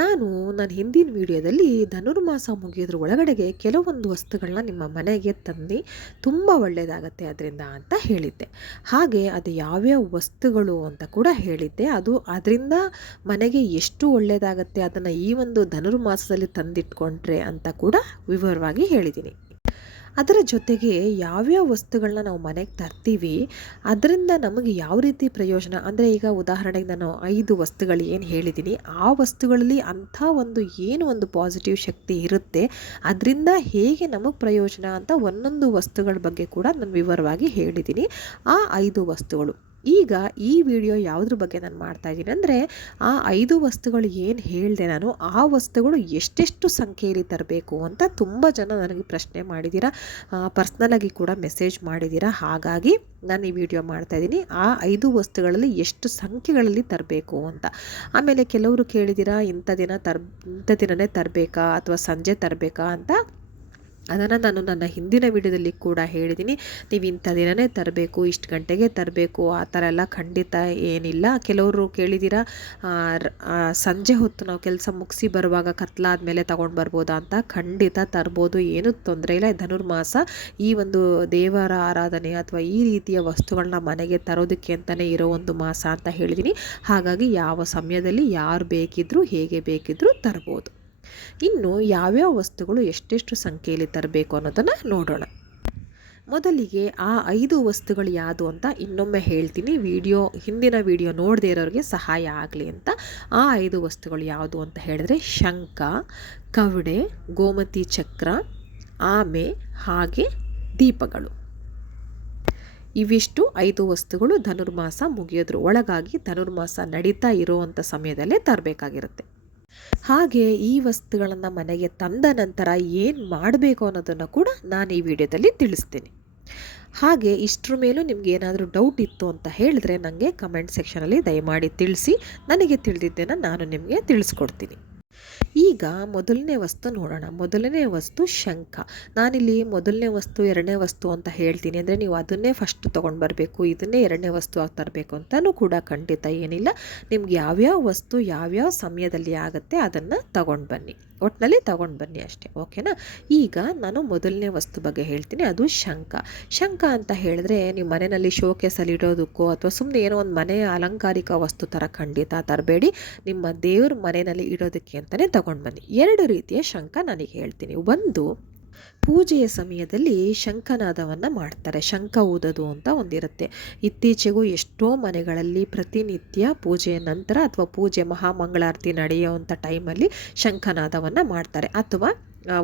ನಾನು ನನ್ನ ಹಿಂದಿನ ವಿಡಿಯೋದಲ್ಲಿ ಧನುರ್ಮಾಸ ಮುಗಿಯೋದ್ರ ಒಳಗಡೆಗೆ ಕೆಲವೊಂದು ವಸ್ತುಗಳನ್ನ ನಿಮ್ಮ ಮನೆಗೆ ತಂದು ತುಂಬ ಒಳ್ಳೆಯದಾಗತ್ತೆ ಅದರಿಂದ ಅಂತ ಹೇಳಿದ್ದೆ. ಹಾಗೆ ಅದು ಯಾವ್ಯಾವ ವಸ್ತುಗಳು ಅಂತ ಕೂಡ ಹೇಳಿದ್ದೆ. ಅದು ಅದರಿಂದ ಮನೆಗೆ ಎಷ್ಟು ಒಳ್ಳೆಯದಾಗತ್ತೆ ಅದನ್ನು ಈ ಒಂದು ಧನುರ್ಮಾಸದಲ್ಲಿ ತಂದಿಟ್ಕೊಂಡ್ರೆ ಅಂತ ಕೂಡ ವಿವರವಾಗಿ ಹೇಳಿದ್ದೀನಿ. ಅದರ ಜೊತೆಗೆ ಯಾವ್ಯಾವ ವಸ್ತುಗಳನ್ನ ನಾವು ಮನೆಗೆ ತರ್ತೀವಿ, ಅದರಿಂದ ನಮಗೆ ಯಾವ ರೀತಿ ಪ್ರಯೋಜನ? ಅಂದರೆ ಈಗ ಉದಾಹರಣೆಗೆ ನಾನು ಐದು ವಸ್ತುಗಳು ಏನು ಹೇಳಿದ್ದೀನಿ ಆ ವಸ್ತುಗಳಲ್ಲಿ ಅಂಥ ಒಂದು ಏನು ಒಂದು ಪಾಸಿಟಿವ್ ಶಕ್ತಿ ಇರುತ್ತೆ, ಅದರಿಂದ ಹೇಗೆ ನಮಗೆ ಪ್ರಯೋಜನ ಅಂತ ಒಂದೊಂದು ವಸ್ತುಗಳ ಬಗ್ಗೆ ಕೂಡ ನಾನು ವಿವರವಾಗಿ ಹೇಳಿದ್ದೀನಿ ಆ ಐದು ವಸ್ತುಗಳು. ಈಗ ಈ ವಿಡಿಯೋ ಯಾವುದ್ರ ಬಗ್ಗೆ ನಾನು ಮಾಡ್ತಾ ಇದ್ದೀನಿ ಅಂದರೆ, ಆ ಐದು ವಸ್ತುಗಳು ಏನು ಹೇಳಿದೆ ನಾನು, ಆ ವಸ್ತುಗಳು ಎಷ್ಟೆಷ್ಟು ಸಂಖ್ಯೆಯಲ್ಲಿ ತರಬೇಕು ಅಂತ ತುಂಬ ಜನ ನನಗೆ ಪ್ರಶ್ನೆ ಮಾಡಿದ್ದೀರಾ ಪರ್ಸ್ನಲಾಗಿ ಕೂಡ ಮೆಸೇಜ್ ಮಾಡಿದ್ದೀರಾ ಹಾಗಾಗಿ ನಾನು ಈ ವಿಡಿಯೋ ಮಾಡ್ತಾ ಇದ್ದೀನಿ. ಆ ಐದು ವಸ್ತುಗಳಲ್ಲಿ ಎಷ್ಟು ಸಂಖ್ಯೆಗಳಲ್ಲಿ ತರಬೇಕು ಅಂತ. ಆಮೇಲೆ ಕೆಲವರು ಕೇಳಿದಿರಾ, ಇಂಥ ದಿನ ತರ್, ಇಂಥ ದಿನನೇ ತರಬೇಕಾ ಅಥವಾ ಸಂಜೆ ತರಬೇಕಾ ಅಂತ. ಅದನ್ನು ನಾನು ನನ್ನ ಹಿಂದಿನ ವಿಡಿಯೋದಲ್ಲಿ ಕೂಡ ಹೇಳಿದ್ದೀನಿ. ನೀವು ಇಂಥ ದಿನವೇ ತರಬೇಕು, ಇಷ್ಟು ಗಂಟೆಗೆ ತರಬೇಕು, ಆ ಥರ ಎಲ್ಲ ಖಂಡಿತ ಏನಿಲ್ಲ. ಕೆಲವರು ಕೇಳಿದ್ದೀರಾ ಸಂಜೆ ಹೊತ್ತು ನಾವು ಕೆಲಸ ಮುಗಿಸಿ ಬರುವಾಗ ಕತ್ಲಾದ ಮೇಲೆ ತೊಗೊಂಡು ಬರ್ಬೋದಾ ಅಂತ? ಖಂಡಿತ ತರ್ಬೋದು, ಏನೂ ತೊಂದರೆ ಇಲ್ಲ. ಧನುರ್ಮಾಸ ಈ ಒಂದು ದೇವರ ಆರಾಧನೆ ಅಥವಾ ಈ ರೀತಿಯ ವಸ್ತುಗಳನ್ನ ಮನೆಗೆ ತರೋದಕ್ಕೆ ಅಂತಲೇ ಇರೋ ಒಂದು ಮಾಸ ಅಂತ ಹೇಳಿದ್ದೀನಿ. ಹಾಗಾಗಿ ಯಾವ ಸಮಯದಲ್ಲಿ ಯಾರು ಬೇಕಿದ್ದರೂ ಹೇಗೆ ಬೇಕಿದ್ದರೂ ತರ್ಬೋದು. ಇನ್ನು ಯಾವ್ಯಾವ ವಸ್ತುಗಳು ಎಷ್ಟೆಷ್ಟು ಸಂಖ್ಯೆಯಲ್ಲಿ ತರಬೇಕು ಅನ್ನೋದನ್ನು ನೋಡೋಣ. ಮೊದಲಿಗೆ ಆ ಐದು ವಸ್ತುಗಳು ಯಾವುದು ಅಂತ ಇನ್ನೊಮ್ಮೆ ಹೇಳ್ತೀನಿ. ವಿಡಿಯೋ, ಹಿಂದಿನ ವಿಡಿಯೋ ನೋಡದೇ ಇರೋರಿಗೆ ಸಹಾಯ ಆಗಲಿ ಅಂತ. ಆ ಐದು ವಸ್ತುಗಳು ಯಾವುದು ಅಂತ ಹೇಳಿದ್ರೆ ಶಂಖ, ಕವಡೆ, ಗೋಮತಿ ಚಕ್ರ, ಆಮೆ, ಹಾಗೆ ದೀಪಗಳು. ಇವಿಷ್ಟು ಐದು ವಸ್ತುಗಳು ಧನುರ್ಮಾಸ ಮುಗಿಯೋದ್ರ ಒಳಗಾಗಿ ಧನುರ್ಮಾಸ ನಡೀತಾ ಇರುವಂಥ ಸಮಯದಲ್ಲೇ ತರಬೇಕಾಗಿರುತ್ತೆ. ಹಾಗೆ ಈ ವಸ್ತುಗಳನ್ನು ಮನೆಗೆ ತಂದ ನಂತರ ಏನು ಮಾಡಬೇಕು ಅನ್ನೋದನ್ನು ಕೂಡ ನಾನು ಈ ವಿಡಿಯೋದಲ್ಲಿ ತಿಳಿಸ್ತೀನಿ. ಹಾಗೆ ಇಷ್ಟರ ಮೇಲೂ ನಿಮ್ಗೆ ಏನಾದರೂ ಡೌಟ್ ಇತ್ತು ಅಂತ ಹೇಳಿದ್ರೆ ನನಗೆ ಕಮೆಂಟ್ ಸೆಕ್ಷನಲ್ಲಿ ದಯಮಾಡಿ ತಿಳಿಸಿ. ನನಗೆ ತಿಳಿದಿದ್ದನ್ನು ನಾನು ನಿಮಗೆ ತಿಳಿಸ್ಕೊಡ್ತೀನಿ. ಈಗ ಮೊದಲನೇ ವಸ್ತು ನೋಡೋಣ. ಮೊದಲನೇ ವಸ್ತು ಶಂಖ. ನಾನಿಲ್ಲಿ ಮೊದಲನೇ ವಸ್ತು, ಎರಡನೇ ವಸ್ತು ಅಂತ ಹೇಳ್ತೀನಿ. ಅಂದರೆ ನೀವು ಅದನ್ನೇ ಫಸ್ಟ್ ತೊಗೊಂಡು ಬರಬೇಕು. ಇದನ್ನೇ ಎರಡನೇ ವಸ್ತು ಆಗಿ ತರಬೇಕು ಅಂತಲೂ ಕೂಡ ಖಂಡಿತ ಏನಿಲ್ಲ. ನಿಮ್ಗೆ ಯಾವ್ಯಾವ ವಸ್ತು ಯಾವ್ಯಾವ ಸಮಯದಲ್ಲಿ ಆಗುತ್ತೆ ಅದನ್ನು ತಗೊಂಡು ಬನ್ನಿ. ಒಟ್ಟಿನಲ್ಲಿ ತಗೊಂಡು ಬನ್ನಿ ಅಷ್ಟೇ, ಓಕೆನಾ? ಈಗ ನಾನು ಮೊದಲನೇ ವಸ್ತು ಬಗ್ಗೆ ಹೇಳ್ತೀನಿ, ಅದು ಶಂಖ. ಶಂಖ ಅಂತ ಹೇಳಿದ್ರೆ ನಿಮ್ಮ ಮನೆಯಲ್ಲಿ ಶೋಕೇಸಲ್ಲಿ ಇಡೋದಕ್ಕೋ ಅಥವಾ ಸುಮ್ಮನೆ ಏನೋ ಒಂದು ಮನೆಯ ಅಲಂಕಾರಿಕ ವಸ್ತು ಥರ ಖಂಡಿತ ತರಬೇಡಿ. ನಿಮ್ಮ ದೇವ್ರ ಮನೆಯಲ್ಲಿ ಇಡೋದಕ್ಕೆ ಅಂತಲೇ ತಗೊಂಡು ಬನ್ನಿ. ಎರಡು ರೀತಿಯ ಶಂಖ ನನಗೆ ಹೇಳ್ತೀನಿ. ಒಂದು ಪೂಜೆಯ ಸಮಯದಲ್ಲಿ ಶಂಖನಾದವನ್ನು ಮಾಡ್ತಾರೆ. ಶಂಖ ಊದೋದು ಅಂತ ಒಂದಿರುತ್ತೆ. ಇತ್ತೀಚೆಗೂ ಎಷ್ಟೋ ಮನೆಗಳಲ್ಲಿ ಪ್ರತಿನಿತ್ಯ ಪೂಜೆಯ ನಂತರ ಅಥವಾ ಪೂಜೆ ಮಹಾಮಂಗಳಾರತಿ ನಡೆಯುವಂಥ ಟೈಮಲ್ಲಿ ಶಂಖನಾದವನ್ನು ಮಾಡ್ತಾರೆ. ಅಥವಾ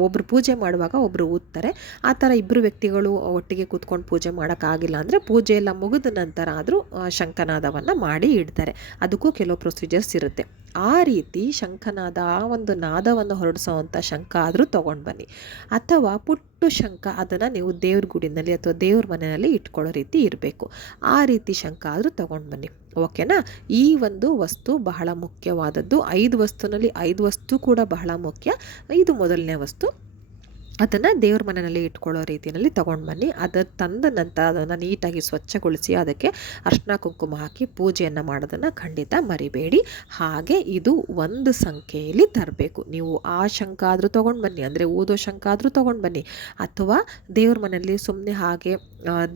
ಒಬ್ಬರು ಪೂಜೆ ಮಾಡುವಾಗ ಒಬ್ಬರು ಊದ್ತಾರೆ. ಆ ಥರ ಇಬ್ಬರು ವ್ಯಕ್ತಿಗಳು ಒಟ್ಟಿಗೆ ಕೂತ್ಕೊಂಡು ಪೂಜೆ ಮಾಡೋಕ್ಕಾಗಿಲ್ಲ ಅಂದರೆ ಪೂಜೆ ಎಲ್ಲ ಮುಗಿದ ನಂತರ ಆದರೂ ಶಂಖನಾದವನ್ನು ಮಾಡಿ ಇಡ್ತಾರೆ. ಅದಕ್ಕೂ ಕೆಲವು ಪ್ರೊಸೀಜರ್ಸ್ ಇರುತ್ತೆ. ಆ ರೀತಿ ಶಂಖನಾದ ಆ ಒಂದು ನಾದವನ್ನು ಹೊರಡಿಸೋವಂಥ ಶಂಖ ಆದರೂ ತೊಗೊಂಡು ಬನ್ನಿ. ಅಥವಾ ಪುಟ್ಟು ಶಂಖ ಅದನ್ನು ನೀವು ದೇವ್ರ ಗುಡಿನಲ್ಲಿ ಅಥವಾ ದೇವ್ರ ಮನೆಯಲ್ಲಿ ಇಟ್ಕೊಳ್ಳೋ ರೀತಿ ಇರಬೇಕು. ಆ ರೀತಿ ಶಂಖ ಆದರೂ ತೊಗೊಂಡು ಬನ್ನಿ. ಓಕೆನಾ? ಈ ಒಂದು ವಸ್ತು ಬಹಳ ಮುಖ್ಯವಾದದ್ದು. ಐದು ವಸ್ತುನಲ್ಲಿ ಐದು ವಸ್ತು ಕೂಡ ಬಹಳ ಮುಖ್ಯ. ಇದು ಮೊದಲನೇ ವಸ್ತು. ಅದನ್ನು ದೇವ್ರ ಮನೆಯಲ್ಲಿ ಇಟ್ಕೊಳ್ಳೋ ರೀತಿಯಲ್ಲಿ ತೊಗೊಂಡು ಬನ್ನಿ. ಅದು ತಂದ ನಂತರ ಅದನ್ನು ನೀಟಾಗಿ ಸ್ವಚ್ಛಗೊಳಿಸಿ ಅದಕ್ಕೆ ಅರ್ಶಿನ ಕುಂಕುಮ ಹಾಕಿ ಪೂಜೆಯನ್ನು ಮಾಡೋದನ್ನು ಖಂಡಿತ ಮರಿಬೇಡಿ. ಹಾಗೆ ಇದು ಒಂದು ಸಂಖ್ಯೆಯಲ್ಲಿ ತರಬೇಕು. ನೀವು ಆ ಶಂಕ ಆದರೂ ತೊಗೊಂಡು ಬನ್ನಿ, ಅಂದರೆ ಓದೋ ಶಂಕ ಆದರೂ ತೊಗೊಂಡು ಬನ್ನಿ. ಅಥವಾ ದೇವ್ರ ಮನೆಯಲ್ಲಿ ಸುಮ್ಮನೆ ಹಾಗೆ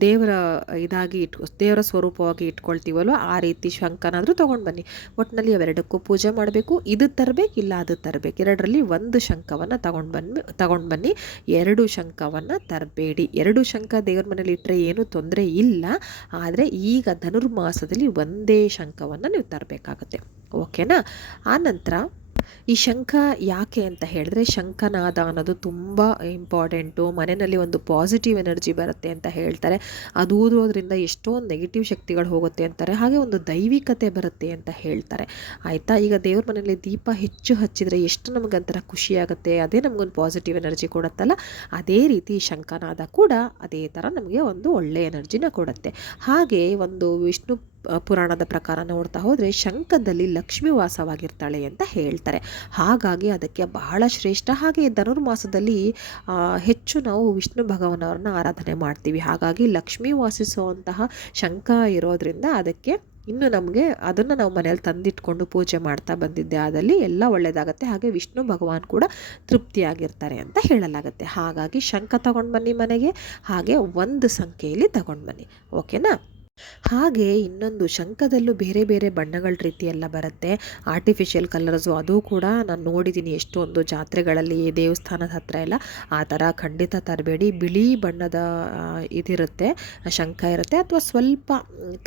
ದೇವರ ಇದಾಗಿ ಇಟ್ ದೇವರ ಸ್ವರೂಪವಾಗಿ ಇಟ್ಕೊಳ್ತೀವಲ್ವ? ಆ ರೀತಿ ಶಂಖನಾದರೂ ತೊಗೊಂಡು ಬನ್ನಿ. ಒಟ್ಟಿನಲ್ಲಿ ಅವೆರಡಕ್ಕೂ ಪೂಜೆ ಮಾಡಬೇಕು. ಇದು ತರಬೇಕು, ಇಲ್ಲ ಅದು ತರಬೇಕು. ಎರಡರಲ್ಲಿ ಒಂದು ಶಂಖವನ್ನು ತಗೊಂಡು ಬನ್ನಿ ತಗೊಂಡು ಬನ್ನಿ. ಎರಡು ಶಂಖವನ್ನು ತರಬೇಡಿ. ಎರಡು ಶಂಖ ದೇವ್ರ ಮನೇಲಿ ಇಟ್ಟರೆ ಏನೂ ತೊಂದರೆ ಇಲ್ಲ. ಆದರೆ ಈಗ ಧನುರ್ಮಾಸದಲ್ಲಿ ಒಂದೇ ಶಂಖವನ್ನು ನೀವು ತರಬೇಕಾಗತ್ತೆ. ಓಕೆನಾ? ಆನಂತರ ಈ ಶಂಖ ಯಾಕೆ ಅಂತ ಹೇಳಿದ್ರೆ ಶಂಖನಾದ ಅನ್ನೋದು ತುಂಬ ಇಂಪಾರ್ಟೆಂಟು ಮನೆಯಲ್ಲಿ ಒಂದು ಪಾಸಿಟಿವ್ ಎನರ್ಜಿ ಬರುತ್ತೆ ಅಂತ ಹೇಳ್ತಾರೆ. ಅದು ಊದೋದ್ರಿಂದ ಎಷ್ಟೋ ನೆಗೆಟಿವ್ ಶಕ್ತಿಗಳು ಹೋಗುತ್ತೆ ಅಂತಾರೆ. ಹಾಗೆ ಒಂದು ದೈವಿಕತೆ ಬರುತ್ತೆ ಅಂತ ಹೇಳ್ತಾರೆ. ಆಯಿತಾ? ಈಗ ದೇವ್ರ ಮನೆಯಲ್ಲಿ ದೀಪ ಹೆಚ್ಚು ಹಚ್ಚಿದರೆ ಎಷ್ಟು ನಮಗೊಂಥರ ಖುಷಿಯಾಗುತ್ತೆ ಅದೇ ನಮಗೊಂದು ಪಾಸಿಟಿವ್ ಎನರ್ಜಿ ಕೊಡುತ್ತಲ್ಲ? ಅದೇ ರೀತಿ ಶಂಖನಾದ ಕೂಡ ಅದೇ ಥರ ನಮಗೆ ಒಂದು ಒಳ್ಳೆಯ ಎನರ್ಜಿನ ಕೊಡುತ್ತೆ. ಹಾಗೆ ಒಂದು ವಿಷ್ಣು ಪುರಾಣದ ಪ್ರಕಾರ ನೋಡ್ತಾ ಹೋದರೆ ಶಂಖದಲ್ಲಿ ಲಕ್ಷ್ಮಿ ವಾಸವಾಗಿರ್ತಾಳೆ ಅಂತ ಹೇಳ್ತಾರೆ. ಹಾಗಾಗಿ ಅದಕ್ಕೆ ಬಹಳ ಶ್ರೇಷ್ಠ. ಹಾಗೆ ಧನುರ್ಮಾಸದಲ್ಲಿ ಹೆಚ್ಚು ನಾವು ವಿಷ್ಣು ಭಗವನವ್ರನ್ನ ಆರಾಧನೆ ಮಾಡ್ತೀವಿ. ಹಾಗಾಗಿ ಲಕ್ಷ್ಮಿ ವಾಸಿಸುವಂತಹ ಶಂಖ ಇರೋದ್ರಿಂದ ಅದಕ್ಕೆ ಇನ್ನು ನಮಗೆ ಅದನ್ನು ನಾವು ಮನೇಲಿ ತಂದಿಟ್ಕೊಂಡು ಪೂಜೆ ಮಾಡ್ತಾ ಬಂದಿದ್ದೆ. ಆದಲ್ಲಿ ಎಲ್ಲ ಒಳ್ಳೆಯದಾಗತ್ತೆ ಹಾಗೆ ವಿಷ್ಣು ಭಗವಾನ್ ಕೂಡ ತೃಪ್ತಿಯಾಗಿರ್ತಾರೆ ಅಂತ ಹೇಳಲಾಗುತ್ತೆ. ಹಾಗಾಗಿ ಶಂಖ ತಗೊಂಡು ಬನ್ನಿ ಮನೆಗೆ. ಹಾಗೆ ಒಂದು ಸಂಖ್ಯೆಯಲ್ಲಿ ತಗೊಂಡು ಬನ್ನಿ. ಓಕೆನಾ? ಹಾಗೆ ಇನ್ನೊಂದು ಶಂಖದಲ್ಲೂ ಬೇರೆ ಬೇರೆ ಬಣ್ಣಗಳ ರೀತಿಯೆಲ್ಲ ಬರುತ್ತೆ. ಆರ್ಟಿಫಿಷಿಯಲ್ ಕಲರ್ಸು ಅದು ಕೂಡ ನಾನು ನೋಡಿದ್ದೀನಿ ಎಷ್ಟೊಂದು ಜಾತ್ರೆಗಳಲ್ಲಿ ದೇವಸ್ಥಾನದ ಹತ್ರ ಎಲ್ಲ. ಆ ಥರ ಖಂಡಿತ ತರಬೇಡಿ. ಬಿಳಿ ಬಣ್ಣದ ಇದಿರುತ್ತೆ, ಶಂಖ ಇರುತ್ತೆ ಅಥವಾ ಸ್ವಲ್ಪ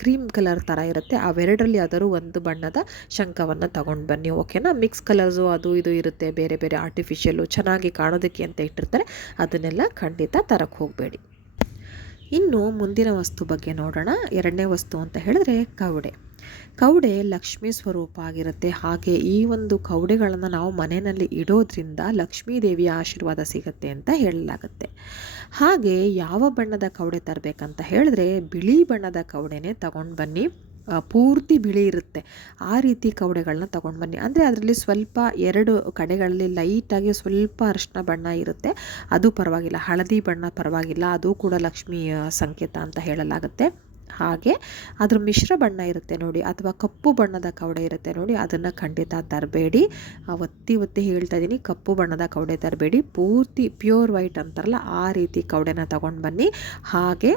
ಕ್ರೀಮ್ ಕಲರ್ ಥರ ಇರುತ್ತೆ. ಅವೆರಡರಲ್ಲಿ ಯಾವ್ದಾದ್ರು ಒಂದು ಬಣ್ಣದ ಶಂಖವನ್ನು ತಗೊಂಡು ಬನ್ನಿ ಓಕೆನಾ ಮಿಕ್ಸ್ ಕಲರ್ಸು ಅದು ಇದು ಇರುತ್ತೆ, ಬೇರೆ ಬೇರೆ ಆರ್ಟಿಫಿಷಿಯಲ್ಲು ಚೆನ್ನಾಗಿ ಕಾಣೋದಕ್ಕೆ ಅಂತ ಇಟ್ಟಿರ್ತಾರೆ. ಅದನ್ನೆಲ್ಲ ಖಂಡಿತ ತರಕ್ಕೆ ಹೋಗಬೇಡಿ. ಇನ್ನು ಮುಂದಿನ ವಸ್ತು ಬಗ್ಗೆ ನೋಡೋಣ. ಎರಡನೇ ವಸ್ತು ಅಂತ ಹೇಳಿದ್ರೆ ಕವಡೆ. ಕವಡೆ ಲಕ್ಷ್ಮಿ ಸ್ವರೂಪ ಆಗಿರುತ್ತೆ. ಹಾಗೆ ಈ ಒಂದು ಕವಡೆಗಳನ್ನು ನಾವು ಮನೆಯಲ್ಲಿ ಇಡೋದ್ರಿಂದ ಲಕ್ಷ್ಮೀ ದೇವಿಯ ಆಶೀರ್ವಾದ ಸಿಗುತ್ತೆ ಅಂತ ಹೇಳಲಾಗುತ್ತೆ. ಹಾಗೆ ಯಾವ ಬಣ್ಣದ ಕವಡೆ ತರಬೇಕಂತ ಹೇಳಿದ್ರೆ ಬಿಳಿ ಬಣ್ಣದ ಕವಡೆನೇ ತಗೊಂಡು ಬನ್ನಿ. ಪೂರ್ತಿ ಬಿಳಿ ಇರುತ್ತೆ. ಆ ರೀತಿ ಕವಡೆಗಳನ್ನ ತಗೊಂಡು ಬನ್ನಿ. ಅಂದರೆ ಅದರಲ್ಲಿ ಸ್ವಲ್ಪ ಎರಡು ಕಡೆಗಳಲ್ಲಿ ಲೈಟಾಗಿ ಸ್ವಲ್ಪ ಅರಿಶಿನ ಬಣ್ಣ ಇರುತ್ತೆ. ಅದು ಪರವಾಗಿಲ್ಲ. ಹಳದಿ ಬಣ್ಣ ಪರವಾಗಿಲ್ಲ. ಅದು ಕೂಡ ಲಕ್ಷ್ಮಿಯ ಸಂಕೇತ ಅಂತ ಹೇಳಲಾಗುತ್ತೆ. ಹಾಗೆ ಅದ್ರ ಮಿಶ್ರ ಬಣ್ಣ ಇರುತ್ತೆ ನೋಡಿ. ಅಥವಾ ಕಪ್ಪು ಬಣ್ಣದ ಕವಡೆ ಇರುತ್ತೆ ನೋಡಿ. ಅದನ್ನು ಖಂಡಿತ ತರಬೇಡಿ. ಒತ್ತಿ ಒತ್ತಿ ಹೇಳ್ತಾ ಇದ್ದೀನಿ ಕಪ್ಪು ಬಣ್ಣದ ಕವಡೆ ತರಬೇಡಿ. ಪೂರ್ತಿ ಪ್ಯೂರ್ ವೈಟ್ ಅಂತಾರಲ್ಲ, ಆ ರೀತಿ ಕವಡೆನ ತಗೊಂಡು ಬನ್ನಿ. ಹಾಗೆ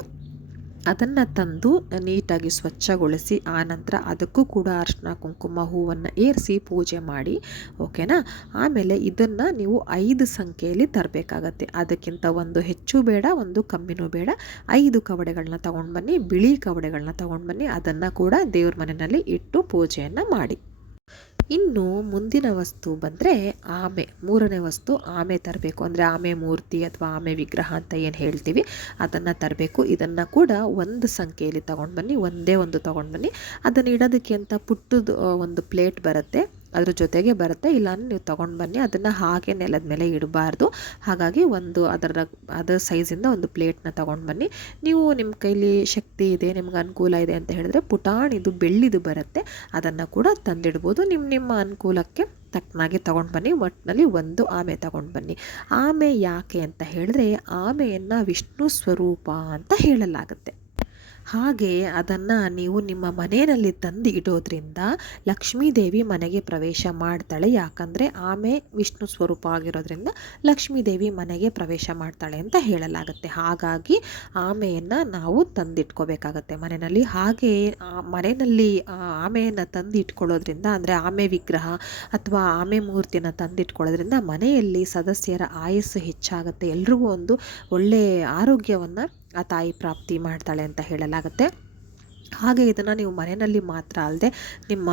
ಅದನ್ನು ತಂದು ನೀಟಾಗಿ ಸ್ವಚ್ಛಗೊಳಿಸಿ, ಆನಂತರ ಅದಕ್ಕೂ ಕೂಡ ಅರಿಶಿನ, ಕುಂಕುಮ ಹೂವನ್ನು ಏರಿಸಿ ಪೂಜೆ ಮಾಡಿ, ಓಕೆನಾ? ಆಮೇಲೆ ಇದನ್ನು ನೀವು ಐದು ಸಂಖ್ಯೆಯಲ್ಲಿ ತರಬೇಕಾಗತ್ತೆ. ಅದಕ್ಕಿಂತ ಒಂದು ಹೆಚ್ಚು ಬೇಡ, ಒಂದು ಕಮ್ಮಿನೂ ಬೇಡ. ಐದು ಕವಡೆಗಳನ್ನ ತಗೊಂಡು ಬನ್ನಿ ಬಿಳಿ ಕವಡೆಗಳನ್ನ ತಗೊಂಡು ಬನ್ನಿ ಅದನ್ನು ಕೂಡ ದೇವ್ರ ಮನೆಯಲ್ಲಿ ಇಟ್ಟು ಪೂಜೆಯನ್ನು ಮಾಡಿ. ಇನ್ನು ಮುಂದಿನ ವಸ್ತು ಬಂದರೆ ಆಮೆ. ಮೂರನೇ ವಸ್ತು ಆಮೆ ತರಬೇಕು. ಅಂದರೆ ಆಮೆ ಮೂರ್ತಿ ಅಥವಾ ಆಮೆ ವಿಗ್ರಹ ಅಂತ ಏನು ಹೇಳ್ತೀವಿ, ಅದನ್ನು ತರಬೇಕು. ಇದನ್ನು ಕೂಡ ಒಂದು ಸಂಖ್ಯೆಯಲ್ಲಿ ತೊಗೊಂಡು ಬನ್ನಿ, ಒಂದೇ ಒಂದು ತೊಗೊಂಡು ಬನ್ನಿ. ಅದನ್ನು ಇಡೋದಕ್ಕೆ ಅಂತ ಪುಟ್ಟದು ಒಂದು ಪ್ಲೇಟ್ ಬರುತ್ತೆ. ಅದ್ರ ಜೊತೆಗೆ ಬರುತ್ತೆ. ಇಲ್ಲಾಂದರೆ ನೀವು ತೊಗೊಂಡು ಬನ್ನಿ. ಅದನ್ನು ಹಾಗೆ ನೆಲದ ಮೇಲೆ ಇಡಬಾರ್ದು. ಹಾಗಾಗಿ ಒಂದು ಅದರ ಅದರ ಸೈಜಿಂದ ಒಂದು ಪ್ಲೇಟ್ನ ತೊಗೊಂಡು ಬನ್ನಿ. ನೀವು ನಿಮ್ಮ ಕೈಲಿ ಶಕ್ತಿ ಇದೆ, ನಿಮ್ಗೆ ಅನುಕೂಲ ಇದೆ ಅಂತ ಹೇಳಿದ್ರೆ ಪುಟಾಣಿದು ಬೆಳ್ಳಿದು ಬರುತ್ತೆ. ಅದನ್ನು ಕೂಡ ತಂದಿಡ್ಬೋದು. ನಿಮ್ಮ ನಿಮ್ಮ ಅನುಕೂಲಕ್ಕೆ ತಕ್ಕನಾಗಿ ತೊಗೊಂಡು ಬನ್ನಿ. ಒಟ್ಟಿನಲ್ಲಿ ಒಂದು ಆಮೆ ತಗೊಂಡು ಬನ್ನಿ. ಆಮೆ ಯಾಕೆ ಅಂತ ಹೇಳಿದ್ರೆ ಆಮೆಯನ್ನು ವಿಷ್ಣು ಸ್ವರೂಪ ಅಂತ ಹೇಳಲಾಗುತ್ತೆ. ಹಾಗೆ ಅದನ್ನು ನೀವು ನಿಮ್ಮ ಮನೆಯಲ್ಲಿ ತಂದು ಇಡೋದ್ರಿಂದ ಲಕ್ಷ್ಮೀ ದೇವಿ ಮನೆಗೆ ಪ್ರವೇಶ ಮಾಡ್ತಾಳೆ. ಯಾಕಂದರೆ ಆಮೆ ವಿಷ್ಣು ಸ್ವರೂಪ ಆಗಿರೋದ್ರಿಂದ ಲಕ್ಷ್ಮೀ ದೇವಿ ಮನೆಗೆ ಪ್ರವೇಶ ಮಾಡ್ತಾಳೆ ಅಂತ ಹೇಳಲಾಗುತ್ತೆ. ಹಾಗಾಗಿ ಆಮೆಯನ್ನು ನಾವು ತಂದಿಟ್ಕೋಬೇಕಾಗತ್ತೆ ಮನೆಯಲ್ಲಿ. ಹಾಗೆ ಮನೆಯಲ್ಲಿ ಆಮೆಯನ್ನು ತಂದು ಇಟ್ಕೊಳ್ಳೋದ್ರಿಂದ ಅಂದರೆ ಆಮೆ ವಿಗ್ರಹ ಅಥವಾ ಆಮೆ ಮೂರ್ತಿಯನ್ನು ತಂದಿಟ್ಕೊಳ್ಳೋದ್ರಿಂದ ಮನೆಯಲ್ಲಿ ಸದಸ್ಯರ ಆಯಸ್ಸು ಹೆಚ್ಚಾಗುತ್ತೆ. ಎಲ್ರಿಗೂ ಒಂದು ಒಳ್ಳೆಯ ಆರೋಗ್ಯವನ್ನು ಆ ತಾಯಿ ಪ್ರಾಪ್ತಿ ಮಾಡ್ತಾಳೆ ಅಂತ ಹೇಳಲಾಗುತ್ತೆ. ಹಾಗೆ ಇದನ್ನು ನೀವು ಮನೆಯಲ್ಲಿ ಮಾತ್ರ ಅಲ್ಲದೆ ನಿಮ್ಮ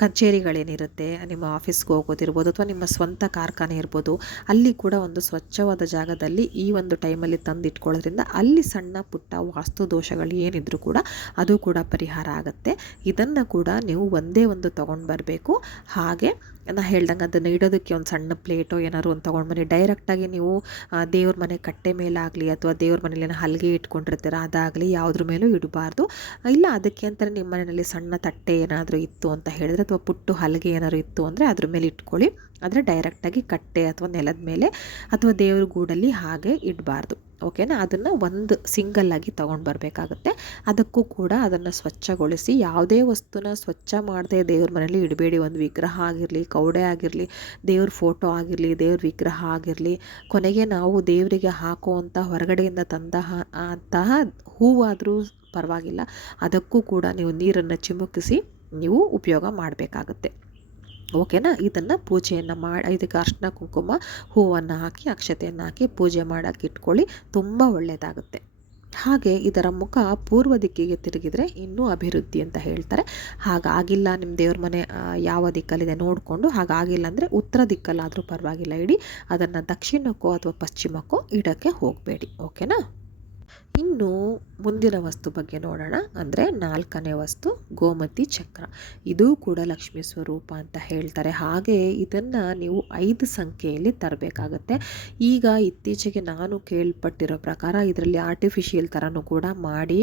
ಕಚೇರಿಗಳೇನಿರುತ್ತೆ, ನಿಮ್ಮ ಆಫೀಸ್ಗೆ ಹೋಗೋದಿರ್ಬೋದು ಅಥವಾ ನಿಮ್ಮ ಸ್ವಂತ ಕಾರ್ಖಾನೆ ಇರ್ಬೋದು, ಅಲ್ಲಿ ಕೂಡ ಒಂದು ಸ್ವಚ್ಛವಾದ ಜಾಗದಲ್ಲಿ ಈ ಒಂದು ಟೈಮಲ್ಲಿ ತಂದಿಟ್ಕೊಳ್ಳೋದ್ರಿಂದ ಅಲ್ಲಿ ಸಣ್ಣ ಪುಟ್ಟ ವಾಸ್ತು ದೋಷಗಳು ಏನಿದ್ರು ಕೂಡ ಅದು ಕೂಡ ಪರಿಹಾರ ಆಗುತ್ತೆ. ಇದನ್ನು ಕೂಡ ನೀವು ಒಂದೇ ಒಂದು ತೊಗೊಂಡು ಬರಬೇಕು. ಹಾಗೆ ನಾನು ಹೇಳ್ದಂಗೆ ಅದನ್ನು ಇಡೋದಕ್ಕೆ ಒಂದು ಸಣ್ಣ ಪ್ಲೇಟೋ ಏನಾದ್ರು ಒಂದು ತೊಗೊಂಡು ಬನ್ನಿ. ಡೈರೆಕ್ಟಾಗಿ ನೀವು ದೇವ್ರ ಮನೆ ಕಟ್ಟೆ ಮೇಲಾಗಲಿ ಅಥವಾ ದೇವ್ರ ಮನೇಲಿ ಏನೋ ಹಲಗೆ ಇಟ್ಕೊಂಡಿರ್ತೀರ ಅದಾಗಲಿ ಯಾವುದ್ರ ಮೇಲೂ ಇಡಬಾರ್ದು. ಇಲ್ಲ ಅದಕ್ಕೆ ಅಂತಲೇ ನಿಮ್ಮ ಮನೆಯಲ್ಲಿ ಸಣ್ಣ ತಟ್ಟೆ ಏನಾದರೂ ಇತ್ತು ಅಂತ ಹೇಳಿದ್ರೆ ಅಥವಾ ಪುಟ್ಟು ಹಲಗೆ ಏನಾದರೂ ಇತ್ತು ಅಂದರೆ ಅದ್ರ ಮೇಲೆ ಇಟ್ಕೊಳ್ಳಿ. ಆದರೆ ಡೈರೆಕ್ಟಾಗಿ ಕಟ್ಟೆ ಅಥವಾ ನೆಲದ ಮೇಲೆ ಅಥವಾ ದೇವ್ರ ಗೂಡಲ್ಲಿ ಹಾಗೆ ಇಡಬಾರ್ದು. ಓಕೆನಾ ಅದನ್ನು ಒಂದು ಸಿಂಗಲ್ಲಾಗಿ ತೊಗೊಂಡು ಬರಬೇಕಾಗುತ್ತೆ. ಅದಕ್ಕೂ ಕೂಡ ಅದನ್ನು ಸ್ವಚ್ಛಗೊಳಿಸಿ, ಯಾವುದೇ ವಸ್ತುನ ಸ್ವಚ್ಛ ಮಾಡದೆ ದೇವ್ರ ಮನೇಲಿ ಇಡಬೇಡಿ. ಒಂದು ವಿಗ್ರಹ ಆಗಿರಲಿ ಕೌಡೆ ಆಗಿರಲಿ, ದೇವ್ರ ಫೋಟೋ ಆಗಿರಲಿ, ದೇವ್ರ ವಿಗ್ರಹ ಆಗಿರಲಿ, ಕೊನೆಗೆ ನಾವು ದೇವರಿಗೆ ಹಾಕುವಂಥ ಹೊರಗಡೆಯಿಂದ ತಂದ ಅಂತಹ ಹೂವಾದರೂ ಪರವಾಗಿಲ್ಲ. ಅದಕ್ಕೂ ಕೂಡ ನೀವು ನೀರನ್ನು ಚಿಮುಕಿಸಿ ನೀವು ಉಪಯೋಗ ಮಾಡಬೇಕಾಗುತ್ತೆ. ಓಕೆನಾ? ಇದನ್ನು ಪೂಜೆಯನ್ನು ಮಾಡಿ ಇದಕ್ಕೆ ಅರ್ಶಿನ, ಕುಂಕುಮ, ಹೂವನ್ನು ಹಾಕಿ, ಅಕ್ಷತೆಯನ್ನು ಹಾಕಿ ಪೂಜೆ ಮಾಡೋಕ್ಕೆ ಇಟ್ಕೊಳ್ಳಿ. ತುಂಬ ಒಳ್ಳೆಯದಾಗುತ್ತೆ. ಹಾಗೆ ಇದರ ಮುಖ ಪೂರ್ವ ದಿಕ್ಕಿಗೆ ತಿರುಗಿದರೆ ಇನ್ನೂ ಅಭಿವೃದ್ಧಿ ಅಂತ ಹೇಳ್ತಾರೆ. ಹಾಗಾಗಿಲ್ಲ ನಿಮ್ಮ ದೇವ್ರ ಮನೆ ಯಾವ ದಿಕ್ಕಲ್ಲಿದೆ ನೋಡಿಕೊಂಡು, ಹಾಗಾಗಿಲ್ಲ ಅಂದರೆ ಉತ್ತರ ದಿಕ್ಕಲ್ಲಾದರೂ ಪರವಾಗಿಲ್ಲ. ಇಡಿ ಅದನ್ನು ದಕ್ಷಿಣಕ್ಕೋ ಅಥವಾ ಪಶ್ಚಿಮಕ್ಕೋ ಇಡೋಕ್ಕೆ ಹೋಗಬೇಡಿ. ಓಕೆನಾ? ಇನ್ನು ಮುಂದಿನ ವಸ್ತು ಬಗ್ಗೆ ನೋಡೋಣ. ಅಂದರೆ ನಾಲ್ಕನೇ ವಸ್ತು, ಗೋಮತಿ ಚಕ್ರ. ಇದು ಕೂಡ ಲಕ್ಷ್ಮೀ ಸ್ವರೂಪ ಅಂತ ಹೇಳ್ತಾರೆ. ಹಾಗೆ ಇದನ್ನು ನೀವು ಐದು ಸಂಖ್ಯೆಯಲ್ಲಿ ತರಬೇಕಾಗತ್ತೆ. ಈಗ ಇತ್ತೀಚೆಗೆ ನಾನು ಕೇಳ್ಪಟ್ಟಿರೋ ಪ್ರಕಾರ ಇದರಲ್ಲಿ ಆರ್ಟಿಫಿಷಿಯಲ್ ಥರನೂ ಕೂಡ ಮಾಡಿ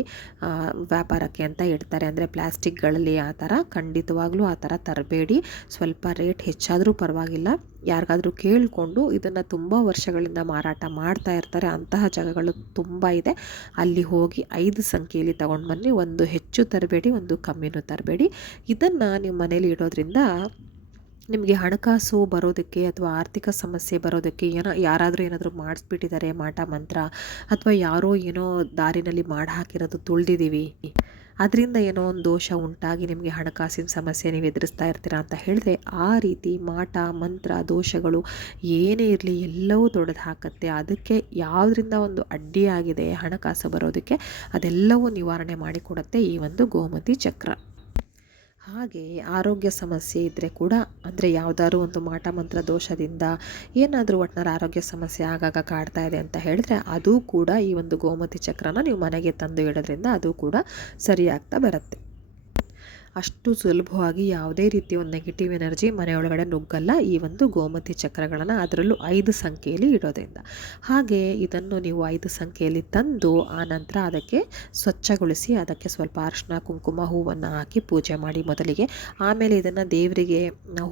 ವ್ಯಾಪಾರಕ್ಕೆ ಅಂತ ಇಡ್ತಾರೆ. ಅಂದರೆ ಪ್ಲಾಸ್ಟಿಕ್ಗಳಲ್ಲಿ ಆ ಥರ, ಖಂಡಿತವಾಗ್ಲೂ ಆ ಥರ ತರಬೇಡಿ. ಸ್ವಲ್ಪ ರೇಟ್ ಹೆಚ್ಚಾದರೂ ಪರವಾಗಿಲ್ಲ. ಯಾರಿಗಾದ್ರೂ ಕೇಳಿಕೊಂಡು ಇದನ್ನು ತುಂಬ ವರ್ಷಗಳಿಂದ ಮಾರಾಟ ಮಾಡ್ತಾ ಇರ್ತಾರೆ. ಅಂತಹ ಜಾಗಗಳು ತುಂಬ ಇದೆ. ಅಲ್ಲಿ ಹೋಗಿ ಐದು ಸಂಖ್ಯೆಯಲ್ಲಿ ತಗೊಂಡು ಬನ್ನಿ. ಒಂದು ಹೆಚ್ಚು ತರಬೇಡಿ, ಒಂದು ಕಮ್ಮಿನೂ ತರಬೇಡಿ. ಇದನ್ನು ನೀವು ಮನೇಲಿ ಇಡೋದ್ರಿಂದ ನಿಮಗೆ ಹಣಕಾಸು ಬರೋದಕ್ಕೆ ಅಥವಾ ಆರ್ಥಿಕ ಸಮಸ್ಯೆ ಬರೋದಕ್ಕೆ ಏನೋ, ಯಾರಾದರೂ ಏನಾದರೂ ಮಾಡಿಸ್ಬಿಟ್ಟಿದ್ದಾರೆ ಮಾಟ, ಮಂತ್ರ, ಅಥವಾ ಯಾರೋ ಏನೋ ದಾರಿನಲ್ಲಿ ಮಾಡಿ ಹಾಕಿರೋದು ತುಳಿದಿದ್ದೀವಿ. ಅದರಿಂದ ಏನೋ ಒಂದು ದೋಷ ಉಂಟಾಗಿ ನಿಮಗೆ ಹಣಕಾಸಿನ ಸಮಸ್ಯೆ ನೀವು ಎದುರಿಸ್ತಾ ಇರ್ತೀರಾ ಅಂತ ಹೇಳಿದ್ರೆ ಆ ರೀತಿ ಮಾಟ, ಮಂತ್ರ, ದೋಷಗಳು ಏನೇ ಇರಲಿ ಎಲ್ಲವೂ ತೊಡೆದು ಹಾಕತ್ತೆ. ಅದಕ್ಕೆ ಯಾವುದರಿಂದ ಒಂದು ಅಡ್ಡಿಯಾಗಿದೆ ಹಣಕಾಸು ಬರೋದಕ್ಕೆ ಅದೆಲ್ಲವೂ ನಿವಾರಣೆ ಮಾಡಿಕೊಡುತ್ತೆ ಈ ಒಂದು ಗೋಮತಿ ಚಕ್ರ. ಹಾಗೆ ಆರೋಗ್ಯ ಸಮಸ್ಯೆ ಇದ್ದರೆ ಕೂಡ ಅಂದರೆ ಯಾವುದಾದ್ರು ಒಂದು ಮಾಟ ಮಂತ್ರ ದೋಷದಿಂದ ಏನಾದರೂ ಒಟ್ನಾರ ಆರೋಗ್ಯ ಸಮಸ್ಯೆ ಆಗಾಗ ಕಾಡ್ತಾ ಇದೆ ಅಂತ ಹೇಳಿದ್ರೆ ಅದು ಕೂಡ ಈ ಒಂದು ಗೋಮತಿ ಚಕ್ರನ ನೀವು ಮನೆಗೆ ತಂದು ಇಡೋದ್ರಿಂದ ಅದು ಕೂಡ ಸರಿಯಾಗ್ತಾ ಬರುತ್ತೆ. ಅಷ್ಟು ಸುಲಭವಾಗಿ ಯಾವುದೇ ರೀತಿಯ ಒಂದು ನೆಗೆಟಿವ್ ಎನರ್ಜಿ ಮನೆಯೊಳಗಡೆ ನುಗ್ಗಲ್ಲ. ಈ ಒಂದು ಗೋಮತಿ ಚಕ್ರಗಳನ್ನು ಅದರಲ್ಲೂ ಐದು ಸಂಖ್ಯೆಯಲ್ಲಿ ಇಡೋದ್ರಿಂದ. ಹಾಗೆ ಇದನ್ನು ನೀವು ಐದು ಸಂಖ್ಯೆಯಲ್ಲಿ ತಂದು ಆನಂತರ ನಂತರ ಅದಕ್ಕೆ ಸ್ವಚ್ಛಗೊಳಿಸಿ ಅದಕ್ಕೆ ಸ್ವಲ್ಪ ಅರಿಶಿನ, ಕುಂಕುಮ ಹೂವನ್ನು ಹಾಕಿ ಪೂಜೆ ಮಾಡಿ ಮೊದಲಿಗೆ. ಆಮೇಲೆ ಇದನ್ನು ದೇವರಿಗೆ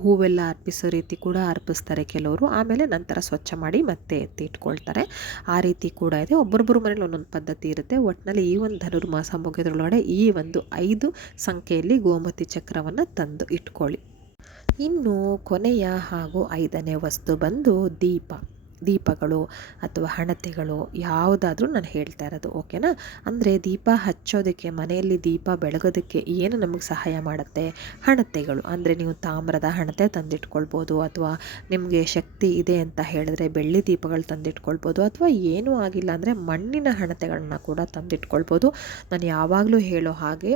ಹೂವೆಲ್ಲ ಅರ್ಪಿಸೋ ರೀತಿ ಕೂಡ ಅರ್ಪಿಸ್ತಾರೆ ಕೆಲವರು. ಆಮೇಲೆ ನಂತರ ಸ್ವಚ್ಛ ಮಾಡಿ ಮತ್ತೆ ಎತ್ತಿ ಇಟ್ಕೊಳ್ತಾರೆ. ಆ ರೀತಿ ಕೂಡ ಇದೆ. ಒಬ್ಬೊಬ್ಬರು ಮನೇಲಿ ಒಂದೊಂದು ಪದ್ಧತಿ ಇರುತ್ತೆ. ಒಟ್ಟಿನಲ್ಲಿ ಈ ಒಂದು ಧನುರ್ಮಾಸ ಮುಗಿದ್ರೊಳಗಡೆ ಈ ಒಂದು ಐದು ಸಂಖ್ಯೆಯಲ್ಲಿ ಗೋಮತಿ ಚಕ್ರವನ್ನು ತಂದು ಇಟ್ಕೊಳ್ಳಿ. ಇನ್ನು ಕೊನೆಯ ಹಾಗೂ ಐದನೇ ವಸ್ತು ಬಂದು ದೀಪ. ದೀಪಗಳು ಅಥವಾ ಹಣತೆಗಳು ಯಾವುದಾದ್ರೂ ನಾನು ಹೇಳ್ತಾ ಇರೋದು ಓಕೆನಾ ಅಂದರೆ ದೀಪ ಹಚ್ಚೋದಕ್ಕೆ, ಮನೆಯಲ್ಲಿ ದೀಪ ಬೆಳಗೋದಕ್ಕೆ ಏನು ನಮಗೆ ಸಹಾಯ ಮಾಡುತ್ತೆ? ಹಣತೆಗಳು. ಅಂದರೆ ನೀವು ತಾಮ್ರದ ಹಣತೆ ತಂದಿಟ್ಕೊಳ್ಬೋದು ಅಥವಾ ನಿಮಗೆ ಶಕ್ತಿ ಇದೆ ಅಂತ ಹೇಳಿದ್ರೆ ಬೆಳ್ಳಿ ದೀಪಗಳು ತಂದಿಟ್ಕೊಳ್ಬೋದು ಅಥವಾ ಏನೂ ಆಗಿಲ್ಲ ಅಂದರೆ ಮಣ್ಣಿನ ಹಣತೆಗಳನ್ನ ಕೂಡ ತಂದಿಟ್ಕೊಳ್ಬೋದು. ನಾನು ಯಾವಾಗಲೂ ಹೇಳೋ ಹಾಗೆ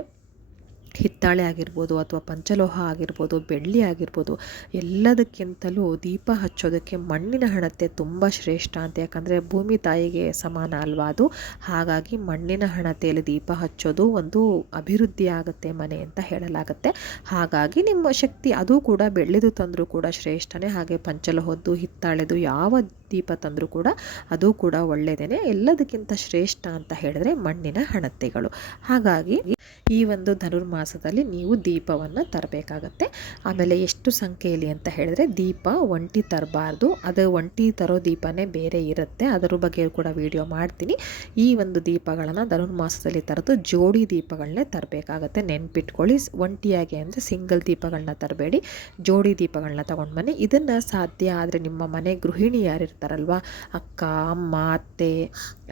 ಹಿತ್ತಾಳೆ ಆಗಿರ್ಬೋದು ಅಥವಾ ಪಂಚಲೋಹ ಆಗಿರ್ಬೋದು, ಬೆಳ್ಳಿ ಆಗಿರ್ಬೋದು, ಎಲ್ಲದಕ್ಕಿಂತಲೂ ದೀಪ ಹಚ್ಚೋದಕ್ಕೆ ಮಣ್ಣಿನ ಹಣತೆ ತುಂಬ ಶ್ರೇಷ್ಠ ಅಂತ. ಯಾಕಂದರೆ ಭೂಮಿ ತಾಯಿಗೆ ಸಮಾನ ಅಲ್ವಾ ಅದು? ಹಾಗಾಗಿ ಮಣ್ಣಿನ ಹಣತೆಯಲ್ಲಿ ದೀಪ ಹಚ್ಚೋದು ಒಂದು ಅಭಿವೃದ್ಧಿ ಆಗುತ್ತೆ ಮನೆ ಅಂತ ಹೇಳಲಾಗುತ್ತೆ. ಹಾಗಾಗಿ ನಿಮ್ಮ ಶಕ್ತಿ ಅದು ಕೂಡ ಬೆಳ್ಳಿದು ತಂದರೂ ಕೂಡ ಶ್ರೇಷ್ಠನೇ. ಹಾಗೆ ಪಂಚಲೋಹದ್ದು, ಹಿತ್ತಾಳೆದು ಯಾವ ದೀಪ ತಂದರೂ ಕೂಡ ಅದು ಕೂಡ ಒಳ್ಳೆಯದೇ ಎಲ್ಲದಕ್ಕಿಂತ ಶ್ರೇಷ್ಠ ಅಂತ ಹೇಳಿದ್ರೆ ಮಣ್ಣಿನ ಹಣತೆಗಳು. ಹಾಗಾಗಿ ಈ ಒಂದು ಧನುರ್ಮಾಸದಲ್ಲಿ ನೀವು ದೀಪವನ್ನು ತರಬೇಕಾಗತ್ತೆ. ಆಮೇಲೆ ಎಷ್ಟು ಸಂಖ್ಯೆಯಲ್ಲಿ ಅಂತ ಹೇಳಿದ್ರೆ ದೀಪ ಒಂಟಿ ತರಬಾರ್ದು. ಅದು ಒಂಟಿ ತರೋ ದೀಪನೇ ಬೇರೆ ಇರುತ್ತೆ. ಅದರ ಬಗ್ಗೆ ಕೂಡ ವಿಡಿಯೋ ಮಾಡ್ತೀನಿ. ಈ ಒಂದು ದೀಪಗಳನ್ನು ಧನುರ್ಮಾಸದಲ್ಲಿ ತರೋದು ಜೋಡಿ ದೀಪಗಳನ್ನೇ ತರಬೇಕಾಗತ್ತೆ. ನೆನ್ಪಿಟ್ಕೊಳ್ಳಿ. ಒಂಟಿಯಾಗಿ ಅಂದರೆ ಸಿಂಗಲ್ ದೀಪಗಳನ್ನ ತರಬೇಡಿ. ಜೋಡಿ ದೀಪಗಳನ್ನ ತಗೊಂಡ್ಬನ್ನಿ. ಇದನ್ನು ಸಾಧ್ಯ ಆದರೆ ನಿಮ್ಮ ಮನೆ ಗೃಹಿಣಿ ಯಾರಿರ್ತಾರಲ್ವ ಅಕ್ಕ, ಅಮ್ಮ, ಅತ್ತೆ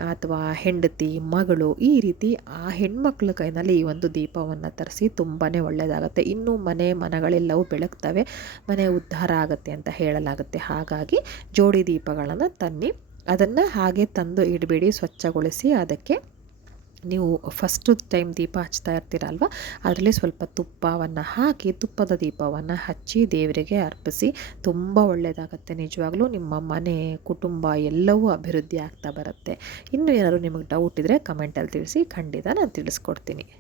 ಅಥವಾ ಹೆಂಡತಿ, ಮಗಳು ಈ ರೀತಿ ಆ ಹೆಣ್ಮಕ್ಳ ಕೈನಲ್ಲಿ ಈ ಒಂದು ದೀಪವನ್ನು ತರಿಸಿ ತುಂಬಾ ಒಳ್ಳೆಯದಾಗುತ್ತೆ ಇನ್ನೂ ಮನೆ ಮನಗಳೆಲ್ಲವೂ ಬೆಳಗ್ತವೆ, ಮನೆ ಉದ್ಧಾರ ಆಗುತ್ತೆ ಅಂತ ಹೇಳಲಾಗುತ್ತೆ. ಹಾಗಾಗಿ ಜೋಡಿ ದೀಪಗಳನ್ನು ತನ್ನಿ, ಅದನ್ನು ಹಾಗೆ ತಂದು ಇಡಬೇಡಿ, ಸ್ವಚ್ಛಗೊಳಿಸಿ, ಅದಕ್ಕೆ ನೀವು ಫಸ್ಟ್ ಟೈಮ್ ದೀಪ ಹಚ್ತಾ ಇರ್ತೀರಲ್ವ? ಅದರಲ್ಲಿ ಸ್ವಲ್ಪ ತುಪ್ಪವನ್ನು ಹಾಕಿ, ತುಪ್ಪದ ದೀಪವನ್ನು ಹಚ್ಚಿ ದೇವರಿಗೆ ಅರ್ಪಿಸಿ ತುಂಬ ಒಳ್ಳೆಯದಾಗತ್ತೆ ನಿಜವಾಗ್ಲೂ. ನಿಮ್ಮ ಮನೆ, ಕುಟುಂಬ ಎಲ್ಲವೂ ಅಭಿವೃದ್ಧಿ ಆಗ್ತಾ ಬರುತ್ತೆ. ಇನ್ನು ಏನಾದರೂ ನಿಮಗೆ ಡೌಟ್ ಇದ್ದರೆ ಕಮೆಂಟಲ್ಲಿ ತಿಳಿಸಿ, ಖಂಡಿತ ನಾನು ತಿಳಿಸ್ಕೊಡ್ತೀನಿ.